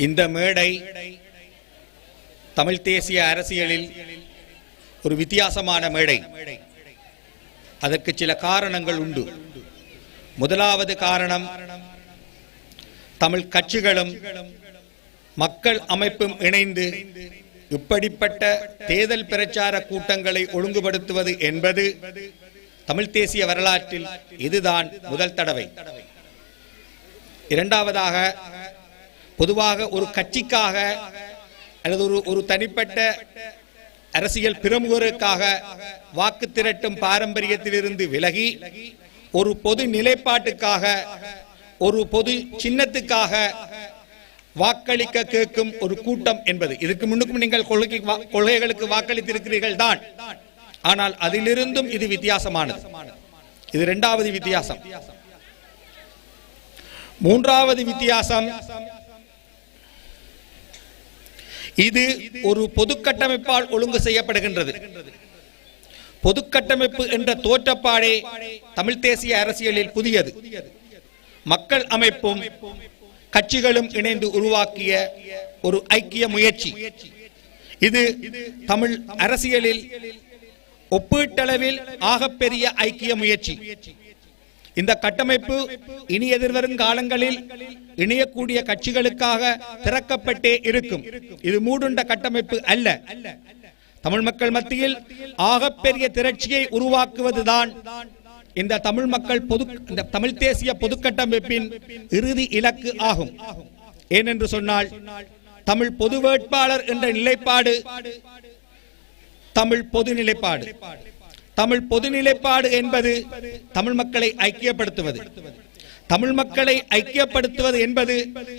இந்த மேடை தமிழ் தேசிய அரசியலில் ஒரு வித்தியாசமான மேடை. அதற்கு சில காரணங்கள் உண்டு. முதலாவது காரணம், தமிழ் கட்சிகளும் மக்கள் அமைப்பும் இணைந்து இப்படிப்பட்ட தேர்தல் பிரச்சார கூட்டங்களை ஒழுங்குபடுத்துவது என்பது தமிழ் தேசிய வரலாற்றில் இதுதான் முதல் தடவை. இரண்டாவதாக, பொதுவாக ஒரு கட்சிக்காக அல்லது ஒரு தனிப்பட்ட அரசியல் பிரமுகருக்காக வாக்கு திரட்டும் பாரம்பரியத்திலிருந்து விலகி ஒரு பொது நிலைப்பாட்டுக்காக, ஒரு பொது சின்னத்துக்காக வாக்களிக்க கேட்கும் ஒரு கூட்டம் என்பது. இதுக்கு முன்னுக்கும் நீங்கள் கொள்கைகளுக்கு வாக்களித்திருக்கிறீர்கள் தான், ஆனால் அதிலிருந்தும் இது வித்தியாசமானது. இது இரண்டாவது வித்தியாசம். மூன்றாவது வித்தியாசம், இது ஒரு பொது கட்டமைப்பால் ஒழுங்கு செய்யப்படுகின்றது. பொது கட்டமைப்பு என்ற தோற்றப்பாடே தமிழ் தேசிய அரசியலில் புதியது. மக்கள் அமைப்பும் கட்சிகளும் இணைந்து உருவாக்கிய ஒரு ஐக்கிய முயற்சி. இது தமிழ் அரசியலில் ஒப்பீட்டளவில் ஆகப்பெரிய ஐக்கிய முயற்சி. இந்த கட்டமைப்பு இனி எதிர்வரும் காலங்களில் இணையக்கூடிய கட்சிகளுக்காக திறக்கப்பட்டே இருக்கும். இது மூடுண்ட கட்டமைப்பு அல்ல. தமிழ் மக்கள் மத்தியில் ஆகப்பெரிய திரட்சியை உருவாக்குவதுதான் இந்த தமிழ் தேசிய பொது கட்டமைப்பின் இறுதி இலக்கு ஆகும். ஏனென்று சொன்னால், தமிழ் பொது வேட்பாளர் என்ற நிலைப்பாடு தமிழ் பொது நிலைப்பாடு. தமிழ் பொது நிலைப்பாடு என்பது தமிழ் மக்களை ஐக்கியப்படுத்துவது. தமிழ் மக்களை ஐக்கியப்படுத்துவது என்பது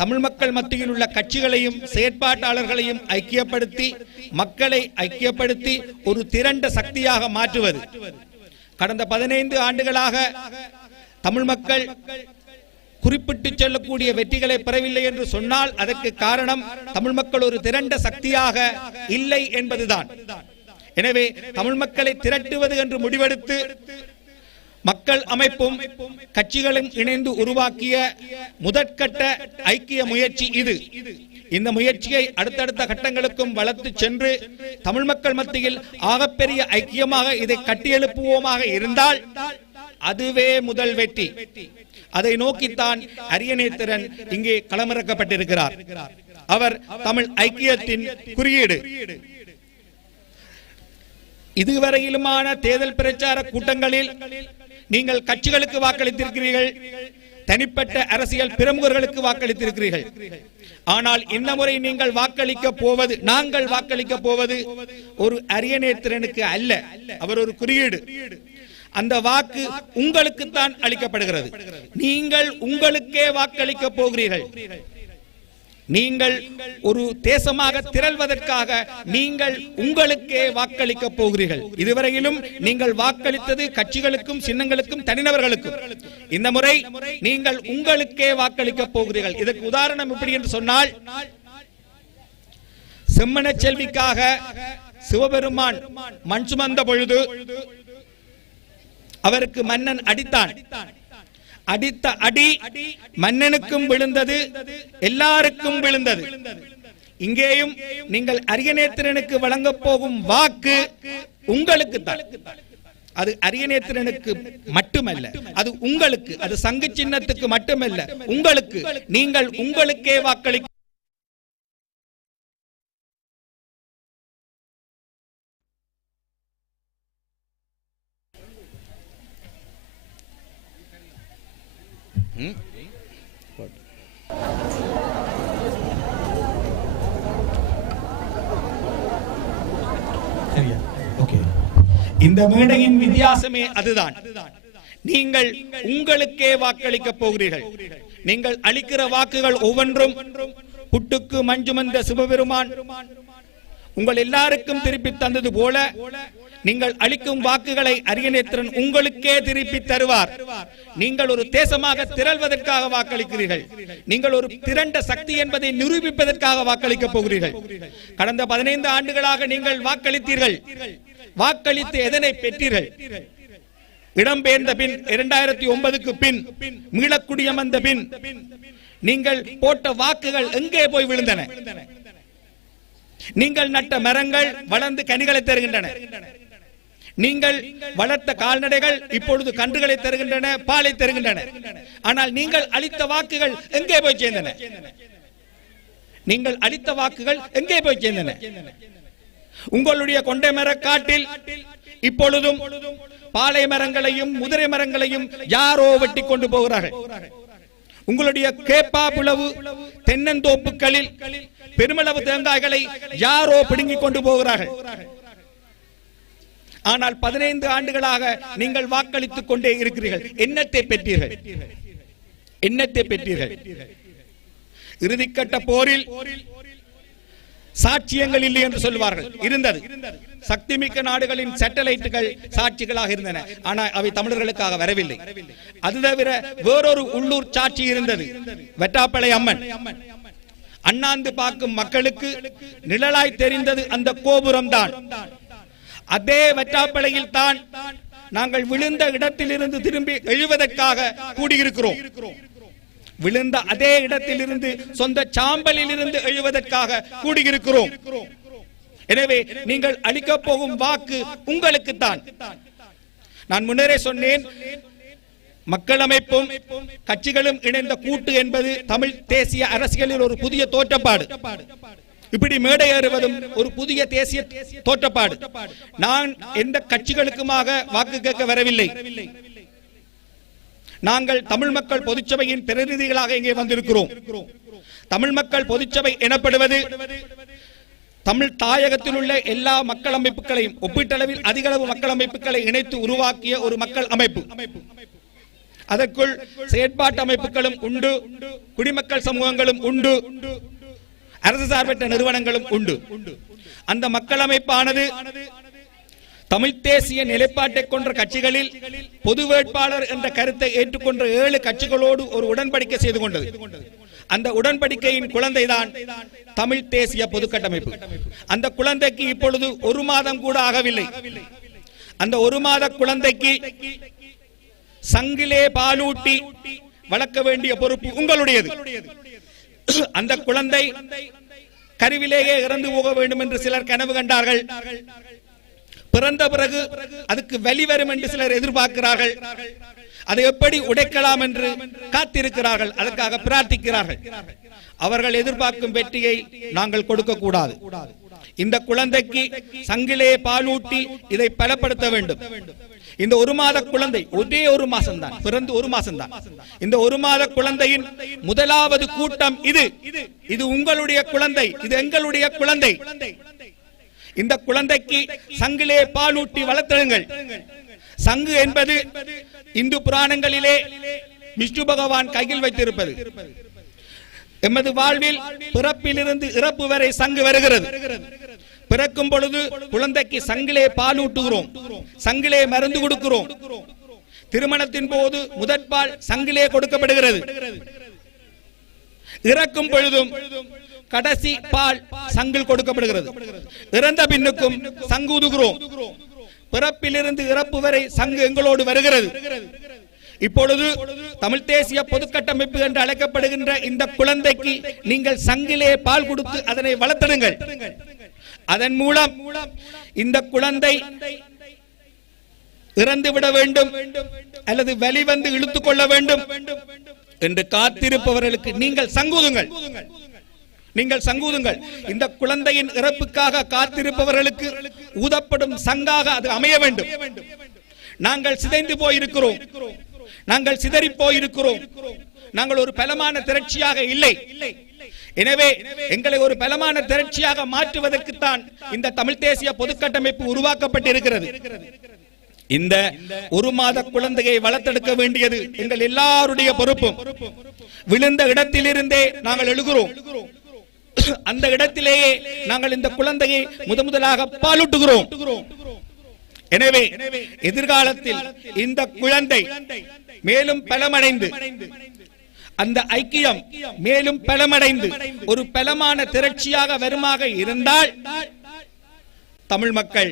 தமிழ் மக்கள் மத்தியில் உள்ள கட்சிகளையும் செயற்பாட்டாளர்களையும் ஐக்கியப்படுத்தி, மக்களை ஐக்கியப்படுத்தி ஒரு திரண்ட சக்தியாக மாற்றுவது. கடந்த 15 ஆண்டுகளாக தமிழ் மக்கள் குறிப்பிட்டு சொல்லக்கூடிய வெற்றிகளை பெறவில்லை என்று சொன்னால் அதற்கு காரணம் தமிழ் மக்கள் ஒரு திரண்ட சக்தியாக இல்லை என்பதுதான். எனவே தமிழ் மக்களை திரட்டுவது என்று முடிவெடுத்து மக்கள் அமைப்பும் கட்சிகளும் இணைந்து உருவாக்கிய முதற்கட்ட ஐக்கிய முயற்சி இது. இந்த முயற்சியை அடுத்தடுத்த கட்டங்களுக்கும் வளர்த்து சென்று தமிழ் மக்கள் மத்தியில் ஆகப்பெரிய ஐக்கியமாக இதை கட்டியெழுப்புவோமாக இருந்தால் அதுவே முதல் வெற்றி. அதை நோக்கித்தான் அரியநேத்திரன் இங்கே களமிறக்கப்பட்டிருக்கிறார். அவர் தமிழ் ஐக்கியத்தின் குறியீடு. இதுவரையிலுமான தேர்தல் பிரச்சார கூட்டங்களில் நீங்கள் கட்சிகளுக்கு வாக்களித்திருக்கிறீர்கள், தனிப்பட்ட அரசியல் பிரமுகர்களுக்கு வாக்களித்திருக்கிறீர்கள். ஆனால் இந்த முறை நாங்கள் வாக்களிக்க போவது ஒரு அரியநேத்திரனுக்கு அல்ல. அவர் ஒரு குறியீடு. அந்த வாக்கு உங்களுக்குத்தான் அளிக்கப்படுகிறது. நீங்கள் உங்களுக்கே வாக்களிக்க போகிறீர்கள். நீங்கள் ஒரு தேசமாக திரள்வதற்காக நீங்கள் உங்களுக்கே வாக்களிக்க போகிறீர்கள். இதுவரையிலும் நீங்கள் வாக்களித்தது கட்சிகளுக்கும் சின்னங்களுக்கும் தனிநபர்களுக்கும். இந்த முறை நீங்கள் உங்களுக்கே வாக்களிக்க போகிறீர்கள். இதற்கு உதாரணம் எப்படி என்று சொன்னால், செம்மன செல்விக்காக சிவபெருமான் மண் சுமந்த பொழுது அவருக்கு மன்னன் அடித்தான். அடித்த அடி மன்னனுக்கும் விழுந்தது, எல்லாருக்கும் விழுந்தது. இங்கேயும் நீங்கள் அரியநேத்திரனுக்கு வழங்க போகும் வாக்கு உங்களுக்கு தான். அது அரியநேத்திரனுக்கு மட்டுமல்ல, அது உங்களுக்கு, அது சங்கு சின்னத்துக்கு மட்டுமல்ல, உங்களுக்கு. நீங்கள் உங்களுக்கே வாக்களிக்க இந்த மேடையின் வித்தியாசமே அதுதான். நீங்கள் உங்களுக்கே வாக்களிக்க போகிறீர்கள். நீங்கள் அளிக்கிற வாக்குகள் ஒவ்வொன்றும் புட்டுக்கு மஞ்சுமந்த சிவபெருமான் உங்கள் எல்லாருக்கும் திருப்பி தந்தது போல நீங்கள் அளிக்கும் வாக்குகளை அரியநேத்திரன் உங்களுக்கே திருப்பி தருவார். நீங்கள் ஒரு தேசமாக திரள்வதற்காக வாக்களிக்கிறீர்கள். நீங்கள் ஒரு திரண்ட சக்தி என்பதை நிரூபிப்பதற்காக வாக்களிக்க போகிறீர்கள். கடந்த 15 ஆண்டுகளாக நீங்கள் வாக்களித்தீர்கள். வாக்களித்து எதனை பெற்றீர்கள்? இடம்பெயர்ந்த பின், 2009க்கு பின், மீளக்குடியமர்ந்த பின் நீங்கள் போட்ட வாக்குகள் எங்கே போய் விழுந்தன? நீங்கள் நட்ட மரங்கள் வளர்ந்து கனிகளை தருகின்றன. நீங்கள் வளர்த்த கால்நடைகள் இப்பொழுது கன்றுகளை தருகின்றன, பாலை தருகின்றன. ஆனால் நீங்கள் அளித்த வாக்குகள் எங்கே போய் சேர்ந்தன? நீங்கள் அளித்த வாக்குகள் எங்கே போய் சேர்ந்தன? உங்களுடைய கொண்டை மரக்காட்டில் இப்பொழுதும் பாலை மரங்களையும் முதிரை மரங்களையும் யாரோ வெட்டி கொண்டு போகிறார்கள். உங்களுடைய கேப்பா புலவு தென்னந்தோப்புகளில் பெருமளவு தேங்காய்களை யாரோ பிடுங்கிக் கொண்டு போகிறார்கள். ஆனால் 15 ஆண்டுகளாக நீங்கள் வாக்களித்துக் கொண்டே இருக்கிறீர்கள். என்னத்தை பெற்றீர்கள்? என்னத்தை பெற்றீர்கள்? இறுதிக்கட்ட போரில் சாட்சியங்கள் இல்லை என்று சொல்வார்கள். இருந்தது. சக்திமிக்க நாடுகளின் சேட்டலைட்டுகள் சாட்சிகளாக இருந்தன. ஆனால் அவை தமிழர்களுக்காக வரவில்லை. அது தவிர வேறொரு உள்ளூர் சாட்சி இருந்தது. வெட்டாப்பளை அம்மன். அண்ணாந்து பார்க்கும் மக்களுக்கு நிழலாய் தெரிந்தது அந்த கோபுரம் தான். அதே வெட்டாப்பளையில் தான் நாங்கள் விழுந்த இடத்திலிருந்து திரும்பி எழுவதற்காக கூடியிருக்கிறோம். விழுந்த அதே இடத்திலிருந்து சொந்த சாம்பலில் இருந்து எழுவதற்காக கூடியிருக்கிறோம். எனவே நீங்கள் அளிக்க போகும் வாக்கு உங்களுக்குத்தான். நான் முன்னரே சொன்னேன், மக்கள் அமைப்பும் கட்சிகளும் இணைந்த கூட்டு என்பது தமிழ் தேசிய அரசியலில் ஒரு புதிய தோற்றப்பாடு. இப்படி மேடை ஏறுவதும் ஒரு புதிய தேசிய தோற்றப்பாடு. நான் எந்த கட்சிகளுக்குமாக வாக்கு கேட்க வரவில்லை. நாங்கள் தமிழ் மக்கள் பொதுச்சபையின் பிரதிநிதிகளாக இங்கே வந்திருக்கிறோம். தமிழ் மக்கள் பொதுச்சபை எனப்படுவது தமிழ் தாயகத்தில் உள்ள எல்லா மக்கள் அமைப்புகளையும் ஒப்பீட்டளவில் அதிக அளவு மக்கள் அமைப்புகளை இணைத்து உருவாக்கிய ஒரு மக்கள் அமைப்பு. அதற்குள் செயற்பாட்டு அமைப்புகளும் உண்டு, குடிமக்கள் சமூகங்களும் உண்டு, அரசு சார்பற்ற நிறுவனங்களும் உண்டு. அந்த மக்கள் அமைப்பானது தமிழ் தேசிய நிலைப்பாட்டை கொண்ட கட்சிகளில் பொது வேட்பாளர் என்ற கருத்தை ஏற்றுக்கொண்ட 7 கட்சிகளோடு ஒரு உடன்படிக்கை செய்து கொண்டது. அந்த உடன்படிக்கையின் குழந்தைதான் தமிழ் தேசிய பொது கட்டமைப்பு. அந்த குழந்தைக்கு இப்பொழுது 1 மாதம் கூட ஆகவில்லை. அந்த 1 மாத குழந்தைக்கு சங்கிலே பாலூட்டி வளர்க்க வேண்டிய பொறுப்பு உங்களுடையது. அந்த குழந்தை கருவிலேயே இறந்து போக வேண்டும் என்று சிலர் கனவு கண்டார்கள். பிறந்த பிறகு அதுக்கு வலி வரும் என்று சிலர் எதிர்பார்க்கிறார்கள். அதை எப்படி உடைக்கலாம் என்று காத்திருக்கிறார்கள். அதற்காக பிரார்த்திக்கிறார்கள். அவர்கள் எதிர்பார்க்கும் வெற்றியை நாங்கள் கொடுக்க கூடாது. இந்த குழந்தைக்கு சங்கிலே பாலூட்டி இதை பலப்படுத்த வேண்டும். இந்த 1 மாத குழந்தை ஒரே 1 மாசம் தான், பிறந்து 1 மாசம் தான். இந்த 1 மாத குழந்தையின் முதலாவது கூட்டம் இது. இது உங்களுடைய குழந்தை, இது எங்களுடைய குழந்தை. இந்த குழந்தைக்கு சங்கிலே பாலூட்டி வளர்த்தெழுங்கள். சங்கு என்பது இந்து புராணங்களிலே விஷ்ணு பகவான் கையில் வைத்திருப்பது. எமது வாழ்வில் பிறப்பிலிருந்து இறப்பு வரை சங்கு வருகிறது. பிறக்கும் பொழுது குழந்தைக்கு சங்கிலே பாலூட்டுகிறோம், சங்கிலே மருந்து கொடுக்கிறோம். திருமணத்தின் போது முதற்பால் சங்கிலே கொடுக்கப்படுகிறது. இறக்கும் பொழுதும் கடைசி பால் சங்கில் கொடுக்கப்படுகிறது. இறந்த பின்னுக்கும் சங்கு ஊதுகிறோம். பிறப்பிலிருந்து இறப்பு வரை சங்கு எங்களோடு வருகிறது. இப்பொழுது தமிழ் தேசிய பொது கட்டமைப்பு என்று அழைக்கப்படுகின்ற இந்த குழந்தைக்கு நீங்கள் சங்கிலே பால் கொடுத்து அதனை வளர்த்தடுங்கள். அதன் மூலம் இந்த குழந்தை இறந்து விட வேண்டும் அல்லது வலி வந்து இழுத்துக் கொள்ள வேண்டும் என்று காத்திருப்பவர்களுக்கு நீங்கள் சங்கூதுங்கள். நீங்கள் சங்கூதுங்கள். இந்த குழந்தையின் இறப்புக்காக காத்திருப்பவர்களுக்கு ஊதப்படும் சங்காக அது அமைய வேண்டும். நாங்கள் சிதைந்து போயிருக்கிறோம், நாங்கள் சிதறி போயிருக்கிறோம். நாங்கள் ஒரு பலமான திரட்சியாக இல்லை. எனவே எங்களை ஒரு பலமான திரட்சியாக மாற்றுவதற்குத்தான் இந்த தமிழ் தேசிய பொது கட்டமைப்பு உருவாக்கப்பட்டிருக்கிறது. இந்த 1 மாத குழந்தையை வளர்த்தெடுக்க வேண்டியது எங்கள் எல்லாருடைய பொறுப்பும். விழுந்த இடத்திலிருந்தே நாங்கள் எழுகிறோம். அந்த இடத்திலேயே நாங்கள் இந்த குழந்தையை முதலாக பாலூட்டுகிறோம். எனவே எதிர்காலத்தில் இந்த குழந்தை மேலும் பலமடைந்து, அந்த ஐக்கியம் மேலும் பலமடைந்து ஒரு பலமான திரட்சியாக வருமாக இருந்தால் தமிழ் மக்கள்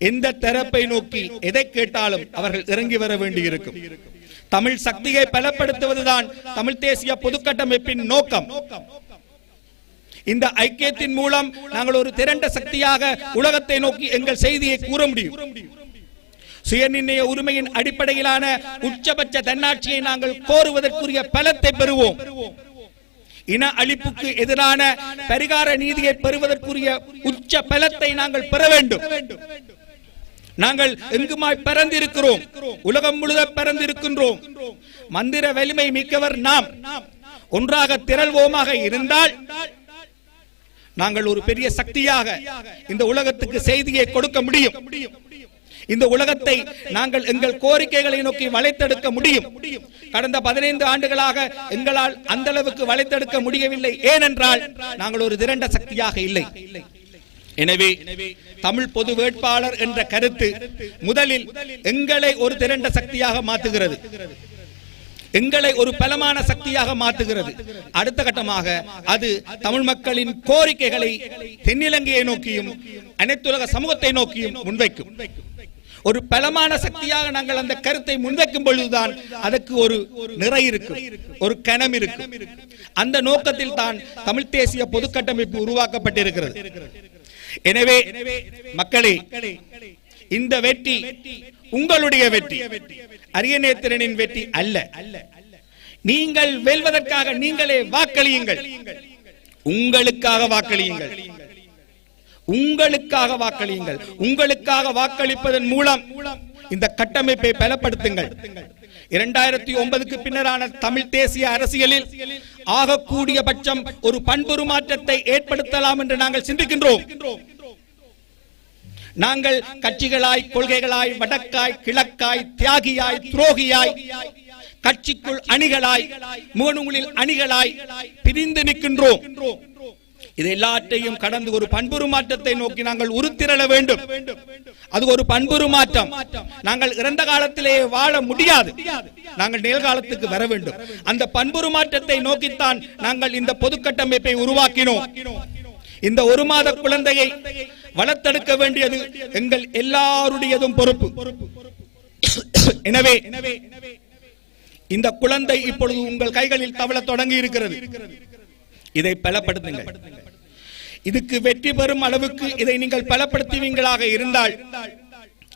எந்த தரப்பை நோக்கி எதை கேட்டாலும் அவர்கள் இறங்கி வர வேண்டியிருக்கும். தமிழ் சக்தியை பலப்படுத்துவதுதான் தமிழ் தேசிய பொதுக்கட்டமைப்பின் நோக்கம். இந்த ஐக்கியத்தின் மூலம் நாங்கள் ஒரு திரண்ட சக்தியாக உலகத்தை நோக்கி எங்கள் செய்தியை கூற முடியும். சுயநிர்ணய உரிமையின் அடிப்படையிலான உச்சபட்ச தன்னாட்சியை நாங்கள் கோருவதற்குரிய பலத்தை பெறுவோம். இன அழிப்புக்கு எதிரான பரிகார நீதியை பெறுவதற்குரிய உச்ச பலத்தை நாங்கள் பெற வேண்டும். நாங்கள் எங்குமாய் பறந்திருக்கிறோம், உலகம் முழுவதும் பறந்திருக்கின்றோம். மந்திர வலிமை மிக்கவர் நாம். ஒன்றாக திரள்வோமாக இருந்தால் நாங்கள் ஒரு பெரிய சக்தியாக இந்த உலகத்துக்கு செய்தியை கொடுக்க முடியும். இந்த உலகத்தை நாங்கள் எங்கள் கோரிக்கைகளை நோக்கி வளைத்தெடுக்க முடியும். கடந்த 15 ஆண்டுகளாக எங்களால் அந்த அளவுக்கு வளைத்தெடுக்க முடியவில்லை. ஏனென்றால் நாங்கள் ஒரு திரண்ட சக்தியாக இல்லை. எனவே தமிழ் பொது வேட்பாளர் என்ற கருத்து முதலில் எங்களை ஒரு திரண்ட சக்தியாக மாற்றுகிறது, எங்களை ஒரு பலமான சக்தியாக மாற்றுகிறது. அடுத்த கட்டமாக அது தமிழ் மக்களின் கோரிக்கைகளை தென்னிலங்கையை நோக்கியும் அனைத்துலக சமூகத்தை நோக்கியும் முன்வைக்கும். ஒரு பலமான சக்தியாக நாங்கள் அந்த கருத்தை முன்வைக்கும் பொழுதுதான் அதற்கு ஒரு நிறை இருக்கும், ஒரு கனம் இருக்கும். அந்த நோக்கத்தில் தான் தமிழ் தேசிய பொதுக்கட்டமைப்பு உருவாக்கப்பட்டிருக்கிறது. எனவே மக்களே, இந்த வெற்றி உங்களுடைய வெற்றி, அரியநேத்திரனின் வெற்றி அல்ல. நீங்கள் வெல்வதற்காக நீங்களே வாக்களியுங்கள், உங்களுக்காக வாக்களியுங்கள், உங்களுக்காக வாக்களியுங்கள். உங்களுக்காக வாக்களிப்பதன் மூலம் இந்த கட்டமைப்பை பலப்படுத்துங்கள். 2009க்கு பின்னரான தமிழ் தேசிய அரசியலில் ஆகக்கூடிய பட்சம் ஒரு பண்புரு மாற்றத்தை ஏற்படுத்தலாம் என்று நாங்கள் சிந்திக்கின்றோம். நாங்கள் கட்சிகளாய், கொள்கைகளாய், வடக்காய், கிழக்காய், தியாகியாய், துரோகியாய், கட்சிக்குள் அணிகளாய், முகநூலில் அணிகளாய் பிரிந்து நிற்கின்றோம். இது எல்லாத்தையும் கடந்து ஒரு பண்புரு மாற்றத்தை நோக்கி நாங்கள் உருத்திரள வேண்டும். அது ஒரு பண்புரு மாற்றம். நாங்கள் இறந்த காலத்திலே வாழ முடியாது, நாங்கள் நிகழ்காலத்துக்கு வர வேண்டும். அந்த பண்புரு மாற்றத்தை நோக்கித்தான் நாங்கள் இந்த பொதுக்கட்டமைப்பை உருவாக்கினோம். இந்த ஒரு மாத குழந்தையை வளர்த்தெடுக்க வேண்டியது எங்கள் எல்லாருடையதும் பொறுப்பு. எனவே இந்த குழந்தை இப்பொழுது உங்கள் கைகளில் தவள தொடங்கி இருக்கிறது. இதை பலப்படுத்துங்கள். இதுக்கு வெற்றி பெறும் அளவுக்கு இதை நீங்கள் பலப்படுத்துவீங்களாக இருந்தால்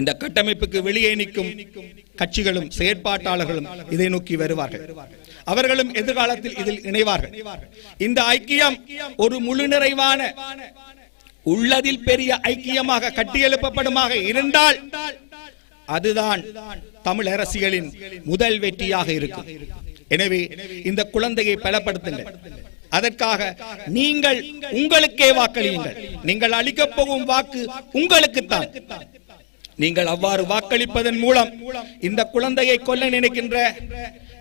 இந்த கட்டமைப்புக்கு வெளியே நிற்கும் கட்சிகளும் செயற்பாட்டாளர்களும் இதை நோக்கி வருவார்கள். அவர்களும் எதிர்காலத்தில் இதில் இணைவார்கள். இந்த ஐக்கியம் ஒரு முழு நிறைவான உள்ளதில் பெரிய ஐக்கியமாக கட்டியெழுப்பப்படுமாக இருந்தால் அதுதான் தமிழ் அரசியலின் முதல் வெற்றியாக இருக்கும். எனவே இந்த குழந்தையை பலப்படுத்துங்கள். அதற்காக நீங்கள் உங்களுக்கே வாக்களியுங்கள். நீங்கள் அளிக்கப் போகும் வாக்கு உங்களுக்குத்தான். நீங்கள் அவ்வாறு வாக்களிப்பதன் மூலம் இந்த குழந்தையை கொல்ல நினைக்கின்ற,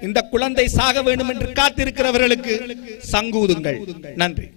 இந்த குழந்தை சாக வேண்டும் என்று காத்திருக்கிறவர்களுக்கு சங்கூதுங்கள். நன்றி.